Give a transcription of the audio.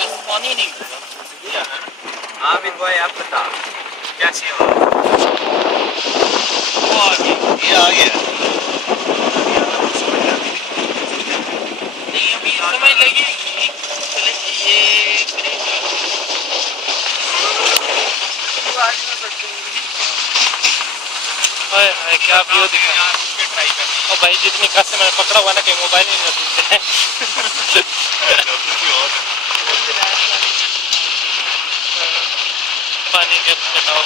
बस पानी नहीं मिला। आमिर भाई आप बता कैसे हो? वो आ गया, ये आ गया। नहीं अभी समझ लगी चले ये हाय हाय क्या व्यू दिखा। ट्राई करनी और भाई जितनी कष्ट मैंने पकड़ा हुआ ना कि मोबाइल ही न टूटे हैं। पानी के कटाव